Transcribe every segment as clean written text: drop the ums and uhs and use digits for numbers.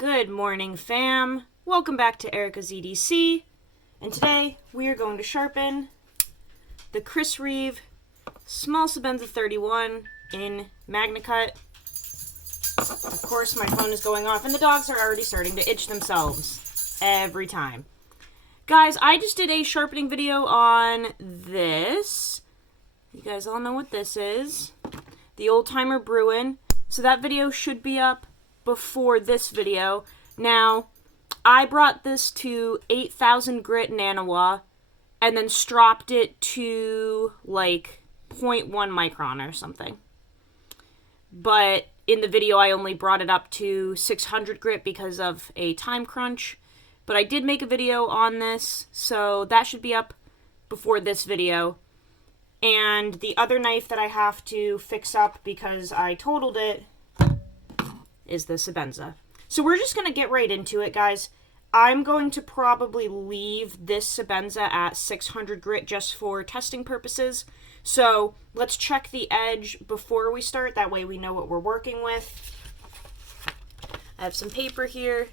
Good morning, fam. Welcome back to Erica's EDC. And today we are going to sharpen the Reeve Small Sebenza 31 in Magnacut. Of course, my phone is going off and the dogs are already starting to itch themselves every time. Guys, I just did a sharpening video on this. You guys all know what this is. The Old Timer Bruin. So that video should be up before this video. Now, I brought this to 8,000 grit Nanawa and then stropped it to like 0.1 micron or something. But in the video, I only brought it up to 600 grit because of a time crunch. But I did make a video on this, so that should be up before this video. And the other knife that I have to fix up because I totaled it is the Sebenza. So we're just going to get right into it, guys. I'm going to probably leave this Sebenza at 600 grit just for testing purposes. So let's check the edge before we start. That way we know what we're working with. I have some paper here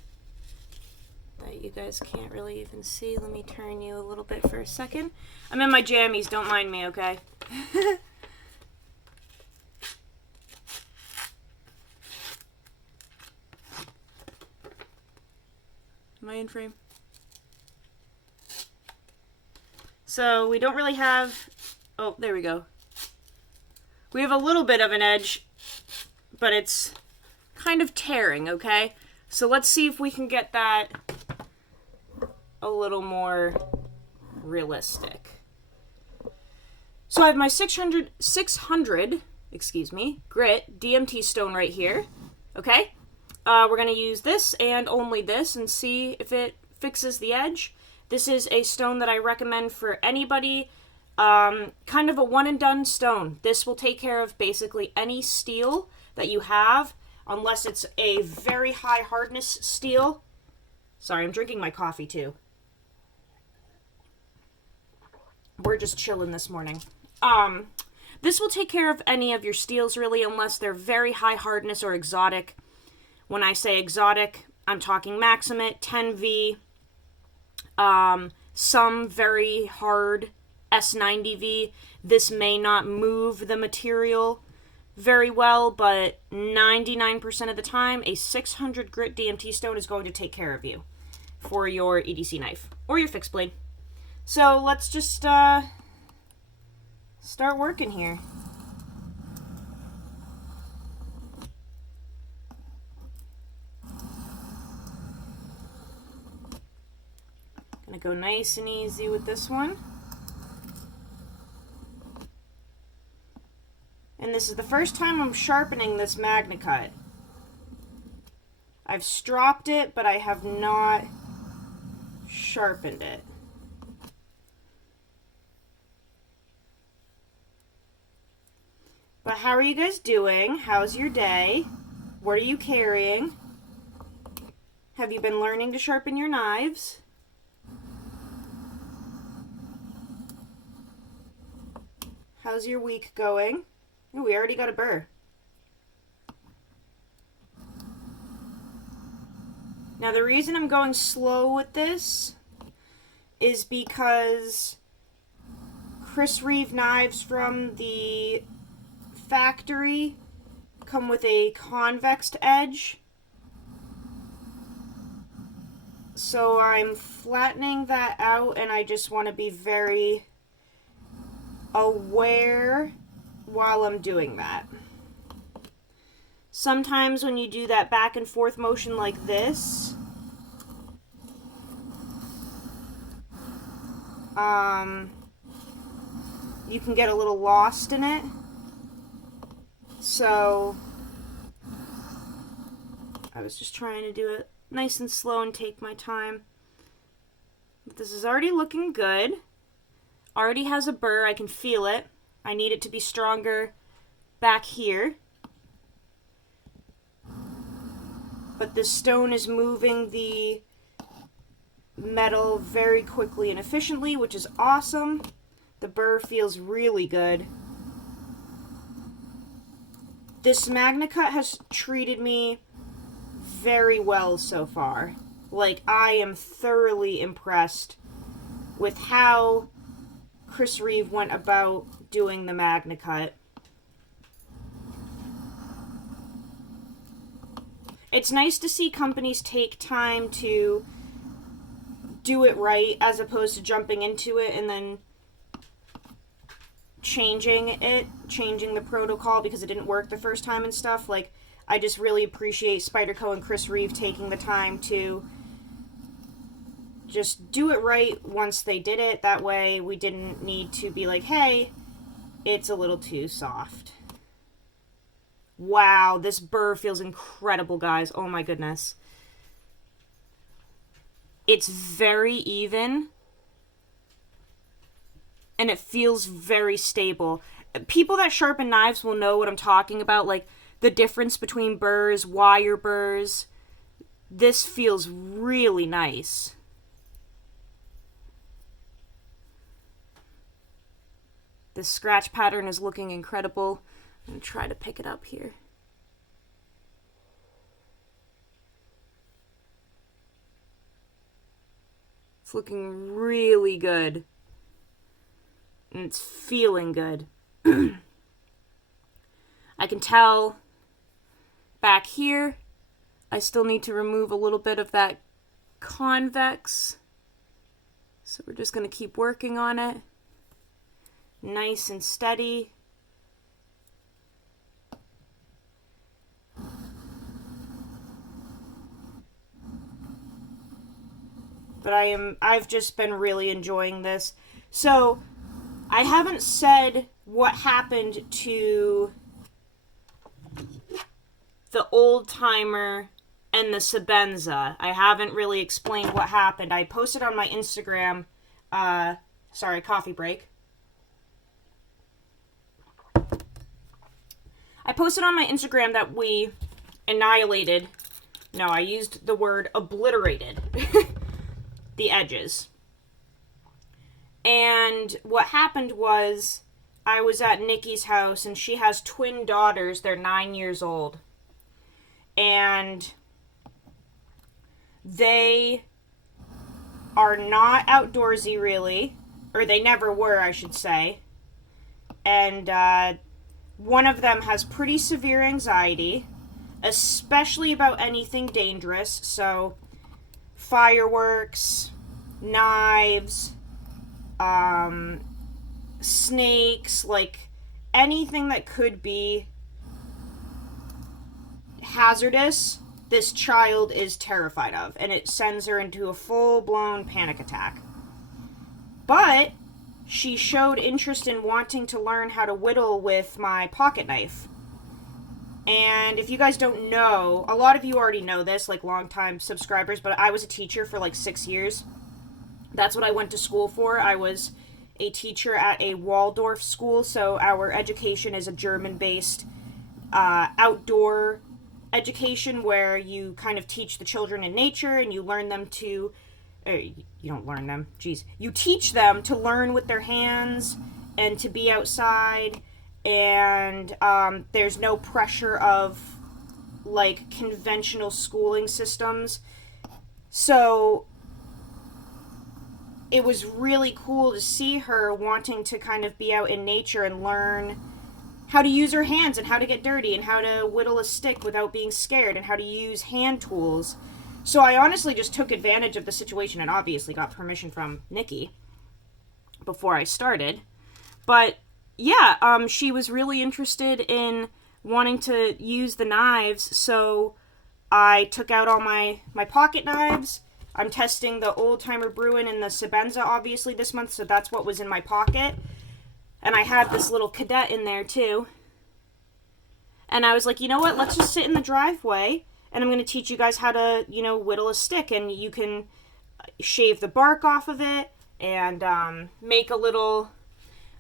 that you guys can't really even see. Let me turn you a little bit for a second. I'm in my jammies. Don't mind me, okay? Am I in frame? So we don't really have... Oh, there we go. We have a little bit of an edge, but it's kind of tearing, okay? So let's see if we can get that a little more realistic. So I have my 600 grit DMT Stone right here, okay? We're going to use this and only this and see if it fixes the edge. This is a stone that I recommend for anybody. Kind of a one and done stone. This will take care of basically any steel that you have, unless it's a very high hardness steel. Sorry, I'm drinking my coffee too. We're just chilling this morning. This will take care of any of your steels really, unless they're very high hardness or exotic. When I say exotic, I'm talking Maximate, 10V, some very hard S90V. This may not move the material very well, but 99% of the time, a 600 grit DMT Stone is going to take care of you for your EDC knife or your fixed blade. So let's just start working here. Gonna go nice and easy with this one. And this is the first time I'm sharpening this Magnacut. I've stropped it, but I have not sharpened it. But how are you guys doing? How's your day? What are you carrying? Have you been learning to sharpen your knives? How's your week going? Ooh, we already got a burr. Now the reason I'm going slow with this is because Reeve knives from the factory come with a convexed edge. So I'm flattening that out, and I just want to be very aware while I'm doing that. Sometimes when you do that back and forth motion like this, you can get a little lost in it. So I was just trying to do it nice and slow and take my time. But this is already looking good. Already has a burr. I can feel it. I need it to be stronger back here. But this stone is moving the metal very quickly and efficiently, which is awesome. The burr feels really good. This Magnacut has treated me very well so far. Like, I am thoroughly impressed with how Chris Reeve went about doing the Magnacut. It's nice to see companies take time to do it right as opposed to jumping into it and then changing the protocol because it didn't work the first time and stuff. Like, I just really appreciate Spyderco and Chris Reeve taking the time to just do it right once they did it. That way we didn't need to be like, hey, it's a little too soft. Wow, this burr feels incredible, guys. Oh my goodness. It's very even. And it feels very stable. People that sharpen knives will know what I'm talking about. Like, the difference between burrs, wire burrs. This feels really nice. The scratch pattern is looking incredible. I'm going to try to pick it up here. It's looking really good. And it's feeling good. I can tell back here, I still need to remove a little bit of that convex. So we're just going to keep working on it. Nice and steady. But I've just been really enjoying this. So, I haven't said what happened to the old timer and the Sebenza. I haven't really explained what happened. I posted on my Instagram, sorry, coffee break. I posted on my Instagram that we annihilated, no, I used the word obliterated, the edges. And what happened was, I was at Nikki's house, and she has twin daughters. They're 9 years old. And they are not outdoorsy, really. Or they never were, I should say. And one of them has pretty severe anxiety, especially about anything dangerous. So, fireworks, knives, snakes, like anything that could be hazardous, this child is terrified of, and it sends her into a full-blown panic attack. But she showed interest in wanting to learn how to whittle with my pocket knife. And if you guys don't know, a lot of you already know this, like longtime subscribers, but I was a teacher for like 6 years. That's what I went to school for. I was a teacher at a Waldorf school, so our education is a German-based outdoor education where you kind of teach the children in nature and you learn them to, you don't learn them, geez. You teach them to learn with their hands and to be outside, and there's no pressure of like conventional schooling systems. So it was really cool to see her wanting to kind of be out in nature and learn how to use her hands and how to get dirty and how to whittle a stick without being scared and how to use hand tools. So I honestly just took advantage of the situation and obviously got permission from Nikki before I started. But yeah, she was really interested in wanting to use the knives, so I took out all my pocket knives. I'm testing the Old Timer Bruin and the Sebenza, obviously, this month, so that's what was in my pocket. And I had this little cadet in there, too. And I was like, you know what, let's just sit in the driveway, and I'm going to teach you guys how to, you know, whittle a stick. And you can shave the bark off of it, and make a little,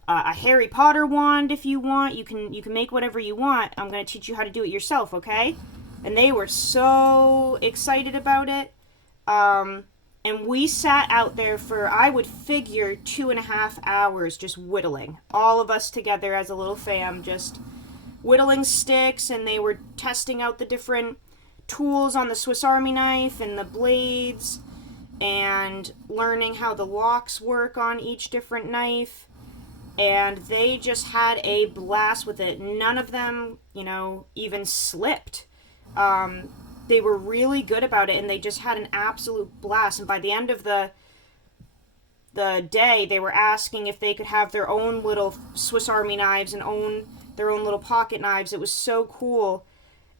a Harry Potter wand if you want. You can make whatever you want. I'm going to teach you how to do it yourself, okay? And they were so excited about it. And we sat out there for, I would figure, 2.5 hours just whittling. All of us together as a little fam, just whittling sticks, and they were testing out the different tools on the Swiss Army knife and the blades, and learning how the locks work on each different knife. And they just had a blast with it. None of them, you know, even slipped. They were really good about it, and they just had an absolute blast. And by the end of the day, they were asking if they could have their own little Swiss Army knives and own their own little pocket knives. It was so cool.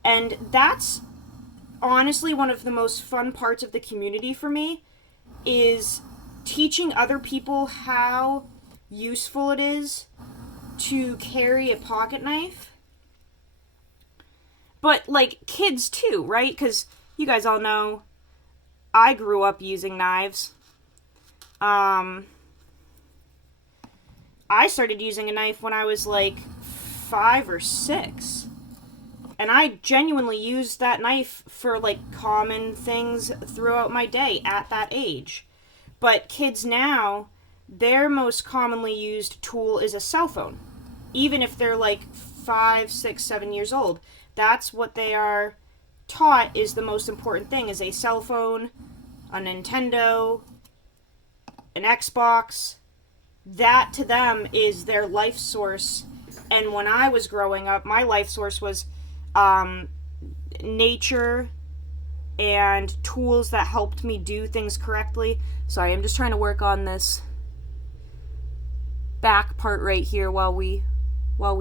And that's honestly one of the most fun parts of the community for me, is teaching other people how useful it is to carry a pocket knife. But, like, kids too, right? Because you guys all know I grew up using knives. I started using a knife when I was, like, 5 or 6. And I genuinely used that knife for, like, common things throughout my day at that age. But kids now, their most commonly used tool is a cell phone. Even if they're, like, 5, 6, 7 years old. That's what they are taught is the most important thing, is a cell phone, a Nintendo, an Xbox. That to them is their life source. And when I was growing up, my life source was nature and tools that helped me do things correctly. Sorry, I'm just trying to work on this back part right here while we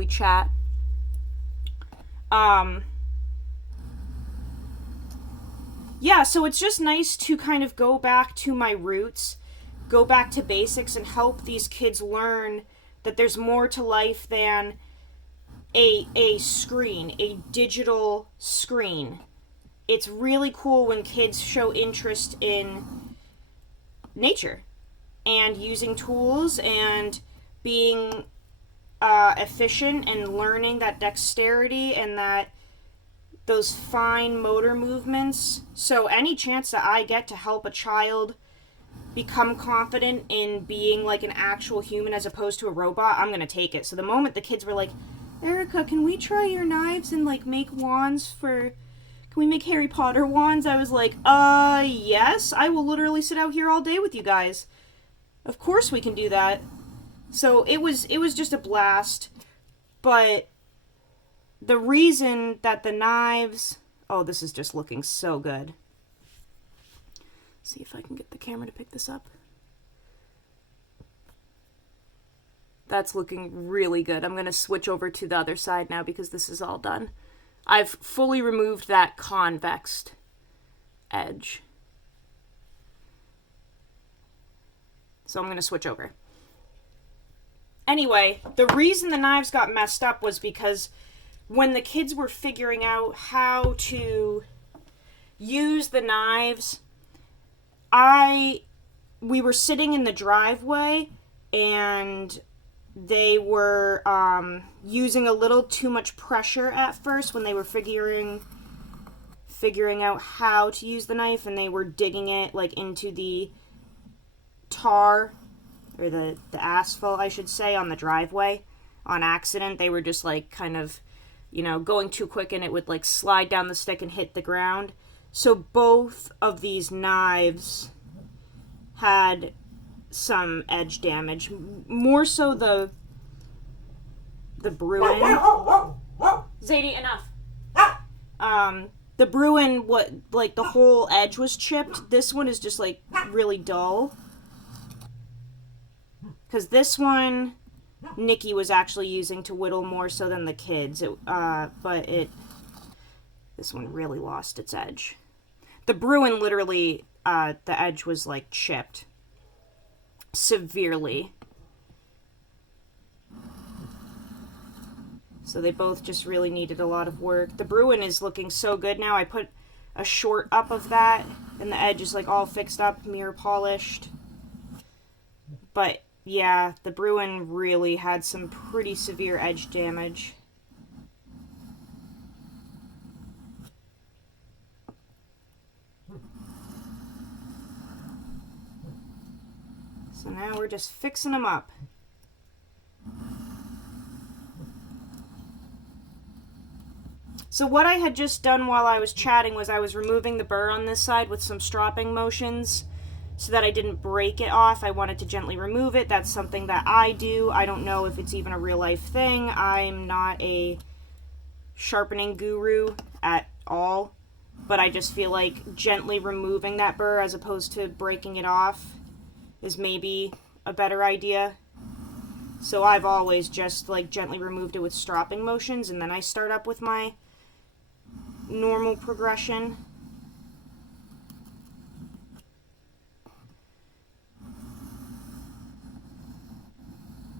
chat. Yeah, so it's just nice to kind of go back to my roots, go back to basics, and help these kids learn that there's more to life than a screen, a digital screen. It's really cool when kids show interest in nature and using tools and being efficient and learning that dexterity and that those fine motor movements. So any chance that I get to help a child become confident in being like an actual human as opposed to a robot, I'm gonna take it. So the moment the kids were like, Erica, can we try your knives and like make wands can we make Harry Potter wands? I was like, yes, I will literally sit out here all day with you guys. Of course we can do that. So it was just a blast. But the reason that the knives... Oh, this is just looking so good. See if I can get the camera to pick this up. That's looking really good. I'm going to switch over to the other side now because this is all done. I've fully removed that convexed edge. So I'm going to switch over. Anyway, the reason the knives got messed up was because when the kids were figuring out how to use the knives, we were sitting in the driveway and they were using a little too much pressure at first when they were figuring out how to use the knife, and they were digging it like into the tar or the asphalt, I should say, on the driveway on accident. They were just like kind of, going too quick, and it would like slide down the stick and hit the ground. So both of these knives had some edge damage. More so the Bruin. Zadie, enough. The Bruin, the whole edge was chipped. This one is just like really dull. Because this one, Nikki was actually using to whittle more so than the kids. This one really lost its edge. The Bruin literally, the edge was like chipped severely. So they both just really needed a lot of work. The Bruin is looking so good now. I put a short up of that, and the edge is like all fixed up, mirror polished. But yeah, the Bruin really had some pretty severe edge damage. So now we're just fixing them up. So what I had just done while I was chatting was I was removing the burr on this side with some stropping motions so that I didn't break it off. I wanted to gently remove it. That's something that I do. I don't know if it's even a real life thing. I'm not a sharpening guru at all, but I just feel like gently removing that burr as opposed to breaking it off is maybe a better idea. So I've always just like gently removed it with stropping motions, and then I start up with my normal progression.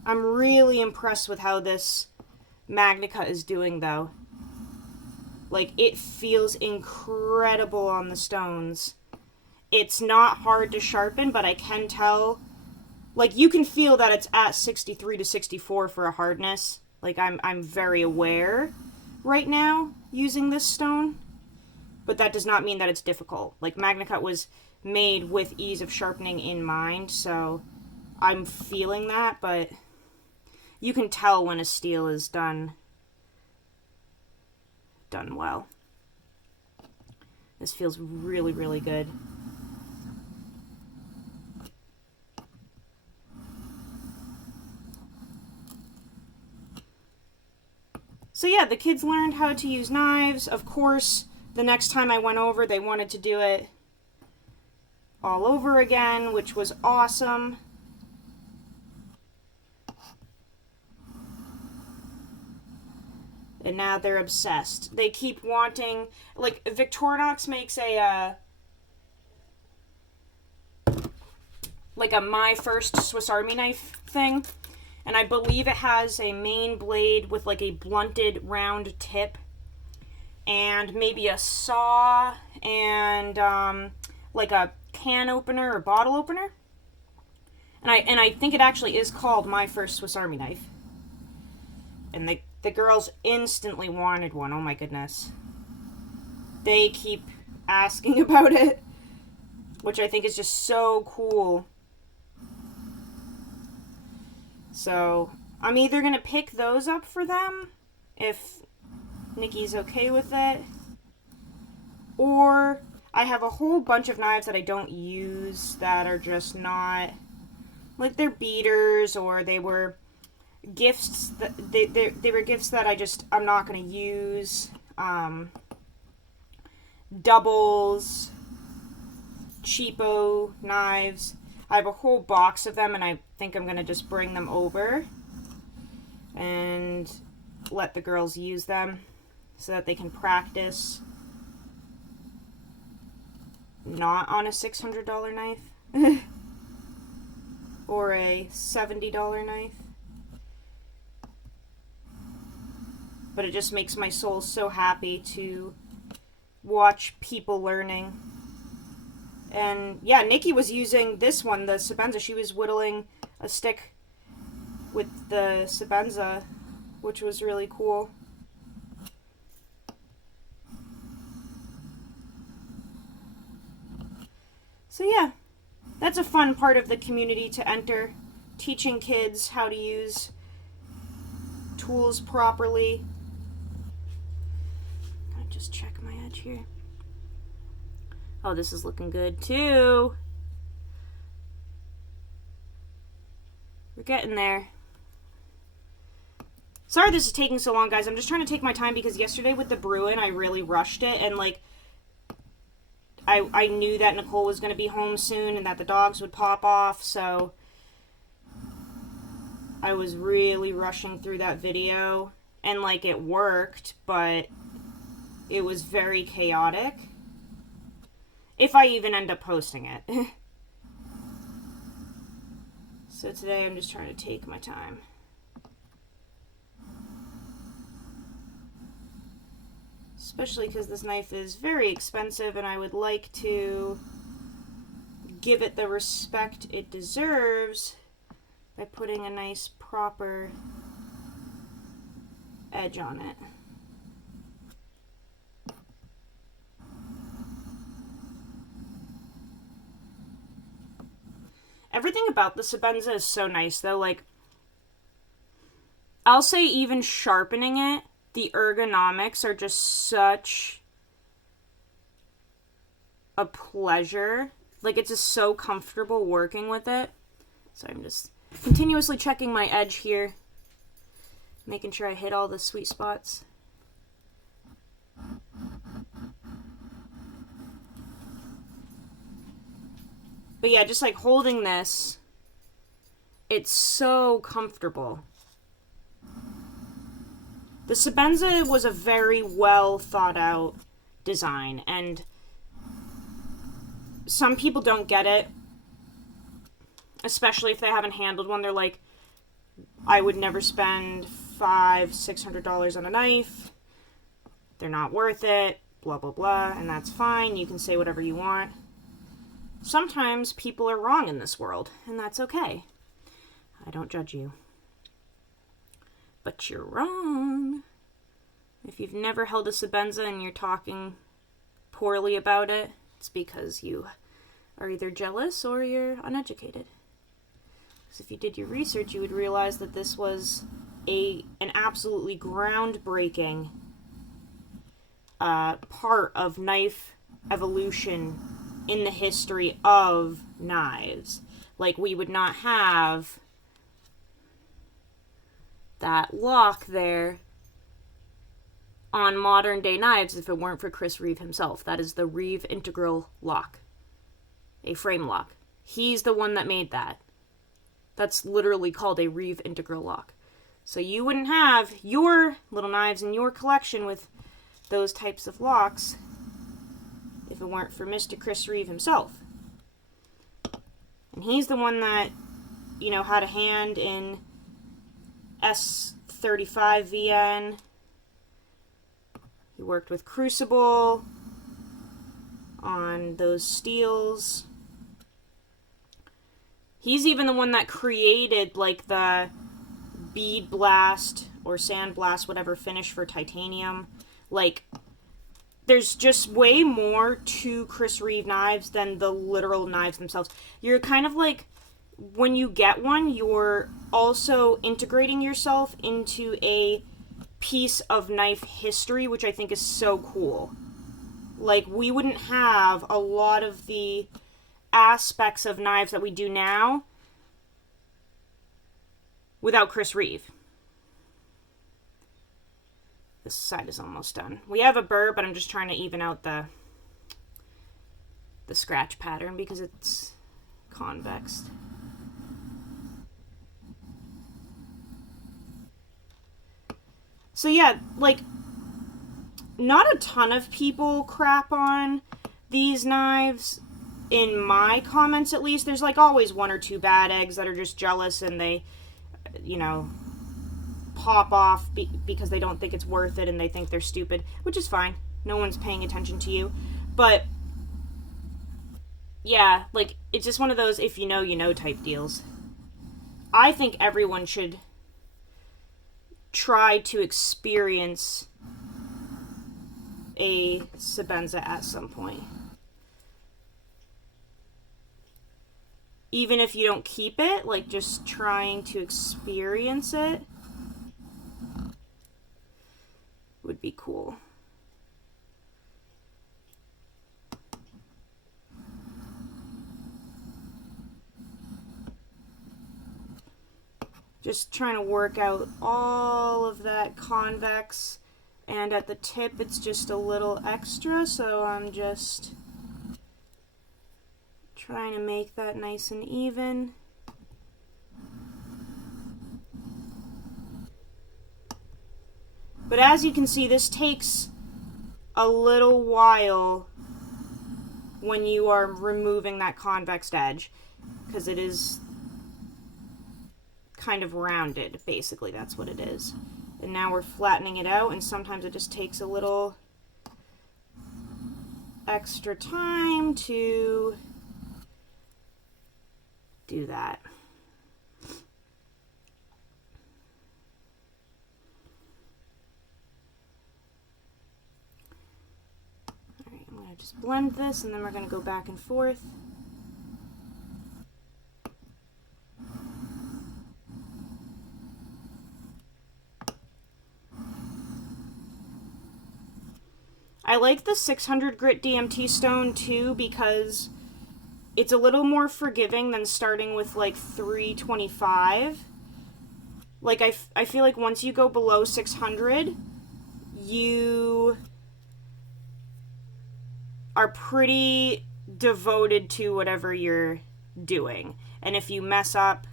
I'm really impressed with how this Magnacut is doing, though. Like, it feels incredible on the stones. It's not hard to sharpen, but I can tell, like, you can feel that it's at 63 to 64 for a hardness. Like, I'm very aware right now using this stone, but that does not mean that it's difficult. Like, Magnacut was made with ease of sharpening in mind, so I'm feeling that, but you can tell when a steel is done well. This feels really, really good. So yeah, the kids learned how to use knives. Of course, the next time I went over, they wanted to do it all over again, which was awesome. And now they're obsessed. They keep wanting, like, Victorinox makes a, like a My First Swiss Army Knife thing. And I believe it has a main blade with, like, a blunted round tip. And maybe a saw and, like a can opener or bottle opener. And I think it actually is called My First Swiss Army Knife. And the girls instantly wanted one. Oh my goodness. They keep asking about it, which I think is just so cool. So I'm either going to pick those up for them if Nikki's okay with it, or I have a whole bunch of knives that I don't use that are just not, like, they're beaters, or they were gifts that they were gifts that I'm not going to use. Doubles, cheapo knives. I have a whole box of them, and I think I'm going to just bring them over and let the girls use them so that they can practice not on a $600 knife or a $70 knife. But it just makes my soul so happy to watch people learning. And yeah, Nikki was using this one, the Sebenza. She was whittling a stick with the Sebenza, which was really cool. So yeah, that's a fun part of the community to enter, teaching kids how to use tools properly. Just check my edge here. Oh, this is looking good too. We're getting there. Sorry this is taking so long, guys. I'm just trying to take my time because yesterday with the Bruin, I really rushed it, and like I knew that Nicole was going to be home soon and that the dogs would pop off, so I was really rushing through that video, and like it worked, but it was very chaotic. If I even end up posting it. So today I'm just trying to take my time. Especially because this knife is very expensive and I would like to give it the respect it deserves by putting a nice proper edge on it. Everything about the Sebenza is so nice, though. Like, I'll say even sharpening it the ergonomics are just such a pleasure. Like, it's just so comfortable working with it. So I'm just continuously checking my edge here, making sure I hit all the sweet spots. But yeah, just like holding this, it's so comfortable. The Sebenza was a very well thought out design, and some people don't get it, especially if they haven't handled one. They're like, I would never spend $500-600 on a knife. They're not worth it, blah, blah, blah, and that's fine. You can say whatever you want. Sometimes people are wrong in this world, and that's okay. I don't judge you. But you're wrong. If you've never held a Sebenza and you're talking poorly about it, it's because you are either jealous or you're uneducated. Because if you did your research, you would realize that this was an absolutely groundbreaking part of knife evolution in the history of knives. Like, we would not have that lock there on modern day knives if it weren't for Chris Reeve himself. That is the Reeve integral lock, a frame lock. He's the one that made that. That's literally called a Reeve integral lock. So you wouldn't have your little knives in your collection with those types of locks if it weren't for Mr. Chris Reeve himself. And he's the one that, you know, had a hand in S35 VN. He worked with Crucible on those steels. He's even the one that created, like, the bead blast or sand blast, whatever finish for titanium. Like, there's just way more to Chris Reeve knives than the literal knives themselves. You're kind of like, when you get one, you're also integrating yourself into a piece of knife history, which I think is so cool. Like, we wouldn't have a lot of the aspects of knives that we do now without Chris Reeve. This side is almost done. We have a burr, but I'm just trying to even out the scratch pattern because it's convexed. So yeah, like, not a ton of people crap on these knives, in my comments at least. There's like always one or two bad eggs that are just jealous and they, you know, pop off because they don't think it's worth it and they think they're stupid, which is fine. No one's paying attention to you. But yeah, like, it's just one of those if you know, you know type deals. I think everyone should try to experience a Sebenza at some point. Even if you don't keep it, like, just trying to experience it would be cool. Just trying to work out all of that convex, and at the tip it's just a little extra, so I'm just trying to make that nice and even. But as you can see, this takes a little while when you are removing that convex edge, because it is kind of rounded, basically. That's what it is. And now we're flattening it out, and sometimes it just takes a little extra time to do that. Alright, I'm going to just blend this, and then we're going to go back and forth. I like the 600 grit DMT Stone too because it's a little more forgiving than starting with like 325. Like I feel like once you go below 600, you are pretty devoted to whatever you're doing. And if you mess up,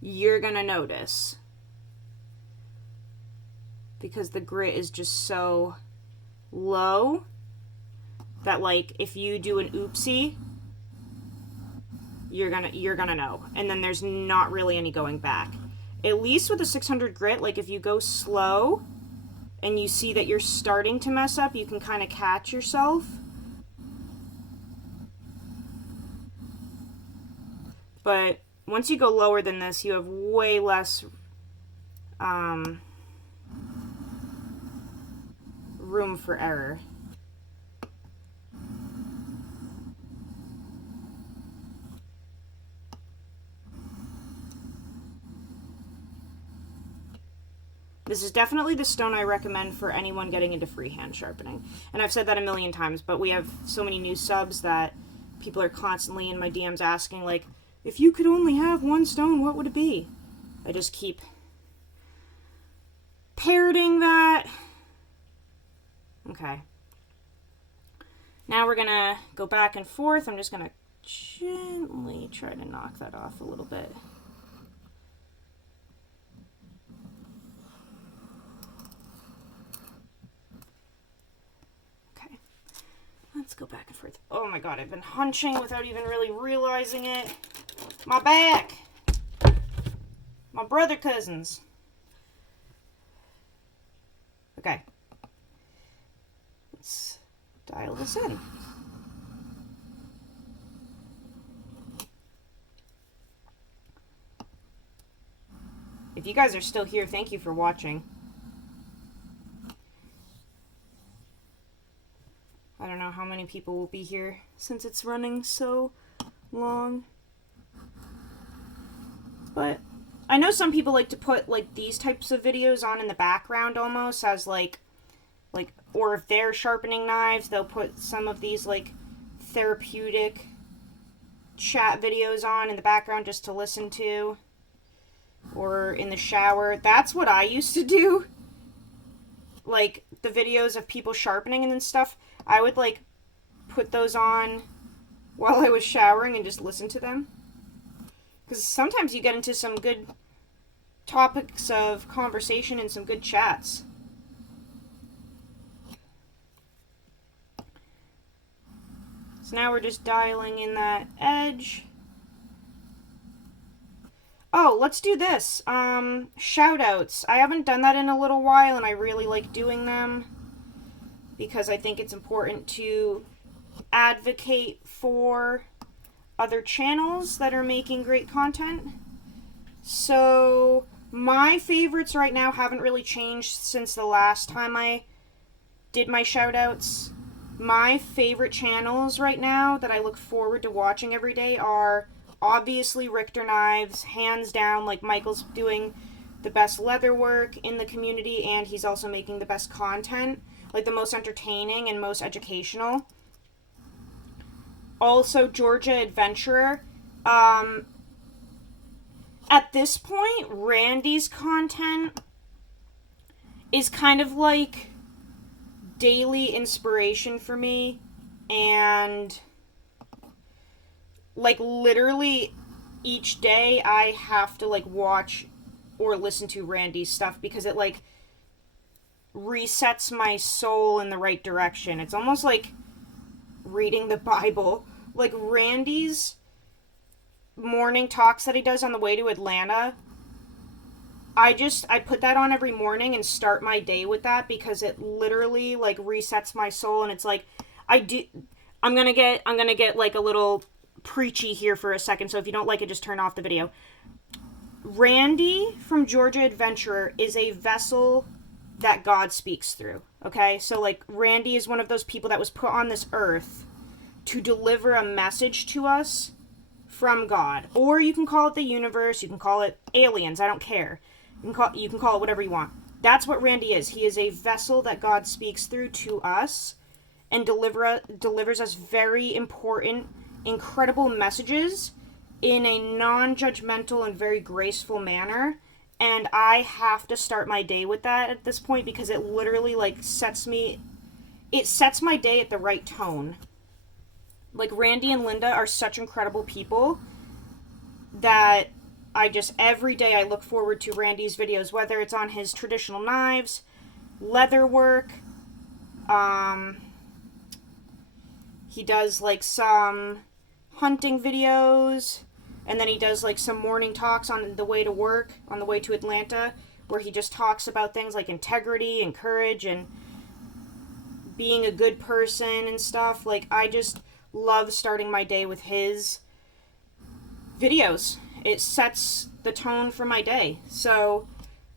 you're gonna notice. Because the grit is just so low that, like, if you do an oopsie, you're gonna know. And then there's not really any going back. At least with a 600 grit, like, if you go slow and you see that you're starting to mess up, you can kind of catch yourself. But once you go lower than this, you have way less room for error. This is definitely the stone I recommend for anyone getting into freehand sharpening. And I've said that a million times, but we have so many new subs that people are constantly in my DMs asking, like, if you could only have one stone, what would it be? I just keep parroting that. Okay. Now we're gonna go back and forth. I'm just gonna gently try to knock that off a little bit. Okay. Let's go back and forth. Oh my god, I've been hunching without even really realizing it. My back! My brother cousins. Okay. Let's dial this in. If you guys are still here, thank you for watching. I don't know how many people will be here since it's running so long. But I know some people like to put like these types of videos on in the background almost as like or if they're sharpening knives, they'll put some of these like therapeutic chat videos on in the background just to listen to, or in the shower. That's what I used to do. Like the videos of people sharpening and stuff, I would like put those on while I was showering and just listen to them. Because sometimes you get into some good topics of conversation and some good chats. So now we're just dialing in that edge. Oh, let's do this. Shoutouts. I haven't done that in a little while, and I really like doing them because I think it's important to advocate for other channels that are making great content. So my favorites right now haven't really changed since the last time I did my shoutouts. My favorite channels right now that I look forward to watching every day are obviously Richter Knives, hands down. Like, Michael's doing the best leather work in the community, and he's also making the best content, like the most entertaining and most educational. Also, Georgia Adventurer. At this point, Randy's content is kind of like daily inspiration for me, and like literally each day I have to like watch or listen to Randy's stuff because it like resets my soul in the right direction. It's almost like reading the Bible. Like Randy's morning talks that he does on the way to Atlanta, I put that on every morning and start my day with that because it literally like resets my soul. And it's like I'm gonna get like a little preachy here for a second, so if you don't like it, just turn off the video. Randy from Georgia Adventurer is a vessel that God speaks through, okay? So like Randy is one of those people that was put on this earth to deliver a message to us from God. Or you can call it the universe, you can call it aliens, I don't care. You can call it whatever you want. That's what Randy is. He is a vessel that God speaks through to us and delivers us very important, incredible messages in a non-judgmental and very graceful manner. And I have to start my day with that at this point because it literally, like, sets my day at the right tone. Like, Randy and Linda are such incredible people that every day I look forward to Randy's videos, whether it's on his traditional knives, leather work, he does, like, some hunting videos, and then he does, like, some morning talks on the way to work, on the way to Atlanta, where he just talks about things like integrity and courage and being a good person and stuff. Like, I just love starting my day with his videos. It sets the tone for my day. So,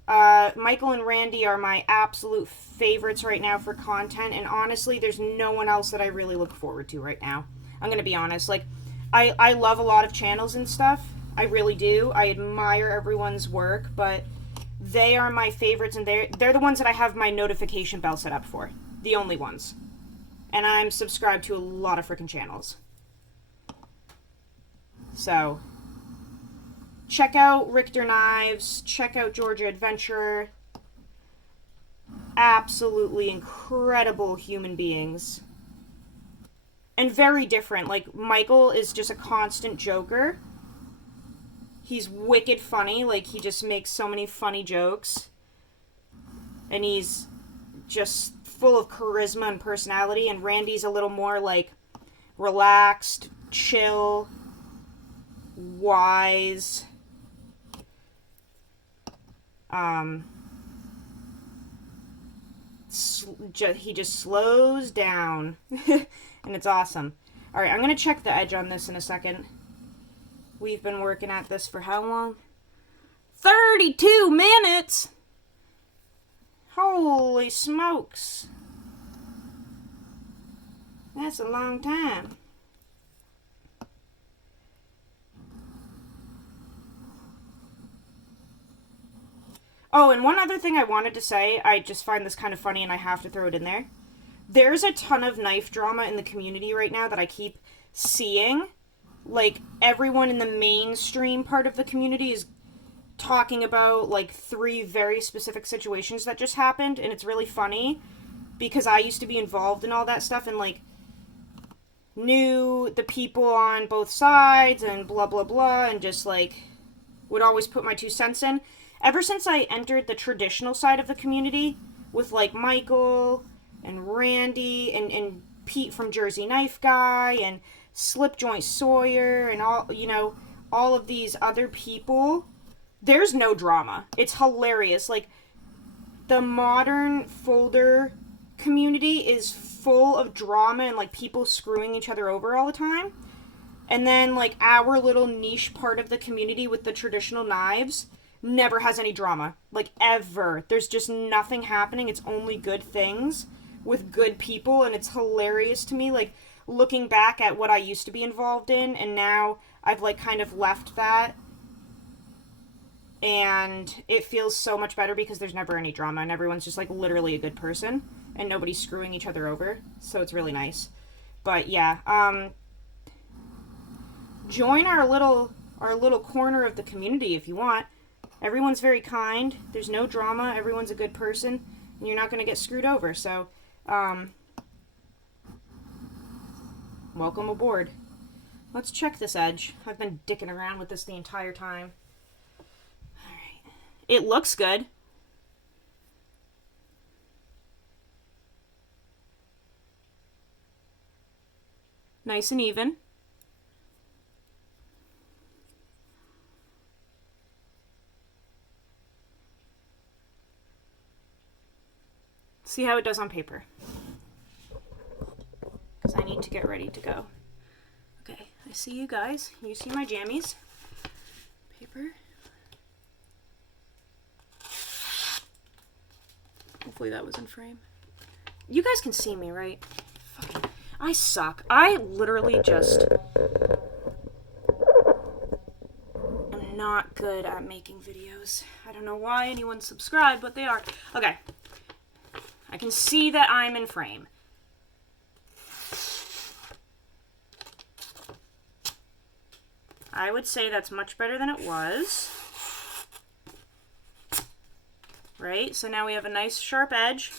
Michael and Randy are my absolute favorites right now for content, and honestly, there's no one else that I really look forward to right now. I'm gonna be honest. Like, I love a lot of channels and stuff. I really do. I admire everyone's work, but they are my favorites, and they're the ones that I have my notification bell set up for. The only ones. And I'm subscribed to a lot of freaking channels. So, check out Richter Knives. Check out Georgia Adventurer. Absolutely incredible human beings. And very different. Like, Michael is just a constant joker. He's wicked funny. Like, he just makes so many funny jokes. And he's just full of charisma and personality. And Randy's a little more, like, relaxed, chill, wise. He just slows down. And it's awesome. Alright, I'm going to check the edge on this in a second. We've been working at this for how long? 32 minutes! Holy smokes. That's a long time. Oh, and one other thing I wanted to say, I just find this kind of funny and I have to throw it in there. There's a ton of knife drama in the community right now that I keep seeing. Like, everyone in the mainstream part of the community is talking about, like, 3 very specific situations that just happened, and it's really funny because I used to be involved in all that stuff and, like, knew the people on both sides and blah blah blah, and just, like, would always put my 2 cents in. Ever since I entered the traditional side of the community with, like, Michael and Randy and Pete from Jersey Knife Guy and Slipjoint Sawyer and all of these other people, there's no drama. It's hilarious. Like, the modern folder community is full of drama and, like, people screwing each other over all the time. And then, like, our little niche part of the community with the traditional knives never has any drama. Like, ever. There's just nothing happening. It's only good things with good people, and it's hilarious to me, like, looking back at what I used to be involved in, and now I've, like, kind of left that, and it feels so much better because there's never any drama, and everyone's just, like, literally a good person, and nobody's screwing each other over, so it's really nice. But, yeah, join our little corner of the community if you want. Everyone's very kind, there's no drama, everyone's a good person, and you're not going to get screwed over, so welcome aboard. Let's check this edge. I've been dicking around with this the entire time. Alright. It looks good. Nice and even. See how it does on paper. Because I need to get ready to go. Okay, I see you guys. You see my jammies. Paper. Hopefully that was in frame. You guys can see me, right? Fucking, I suck. I literally just am not good at making videos. I don't know why anyone subscribed, but they are. Okay. I can see that I'm in frame. I would say that's much better than it was. Right? So now we have a nice sharp edge.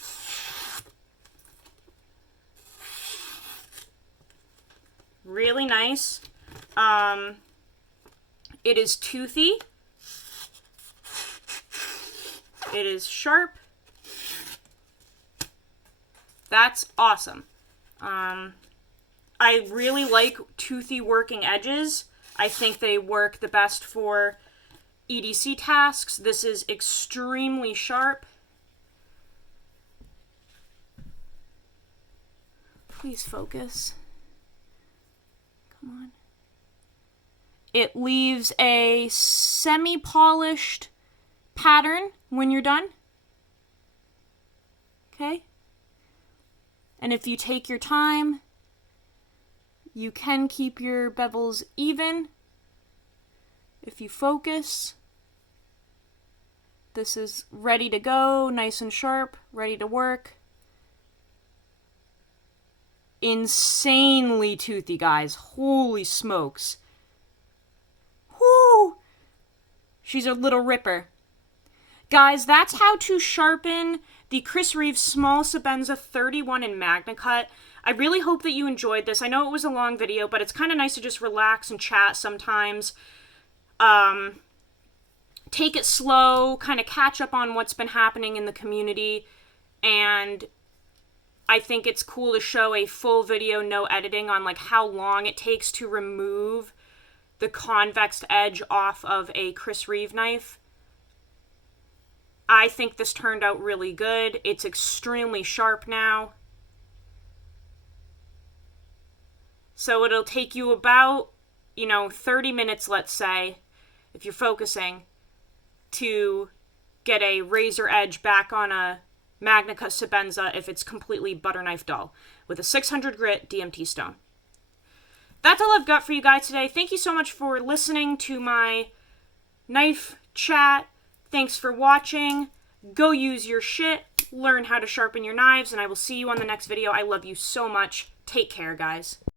Really nice. It is toothy. It is sharp. That's awesome. I really like toothy working edges. I think they work the best for EDC tasks. This is extremely sharp. Please focus. Come on. It leaves a semi-polished pattern when you're done. Okay? And if you take your time, you can keep your bevels even. If you focus, this is ready to go, nice and sharp, ready to work. Insanely toothy, guys. Holy smokes. Whoo! She's a little ripper. Guys, that's how to sharpen the Chris Reeve Small Sebenza 31 in Magnacut. I really hope that you enjoyed this. I know it was a long video, but it's kind of nice to just relax and chat sometimes. Take it slow, kind of catch up on what's been happening in the community, and I think it's cool to show a full video, no editing, on like how long it takes to remove the convex edge off of a Chris Reeve knife. I think this turned out really good. It's extremely sharp now. So it'll take you about, 30 minutes, let's say, if you're focusing, to get a razor edge back on a Magnacut Sebenza if it's completely butter knife dull, with a 600 grit DMT Stone. That's all I've got for you guys today. Thank you so much for listening to my knife chat. Thanks for watching. Go use your shit. Learn how to sharpen your knives, and I will see you on the next video. I love you so much. Take care, guys.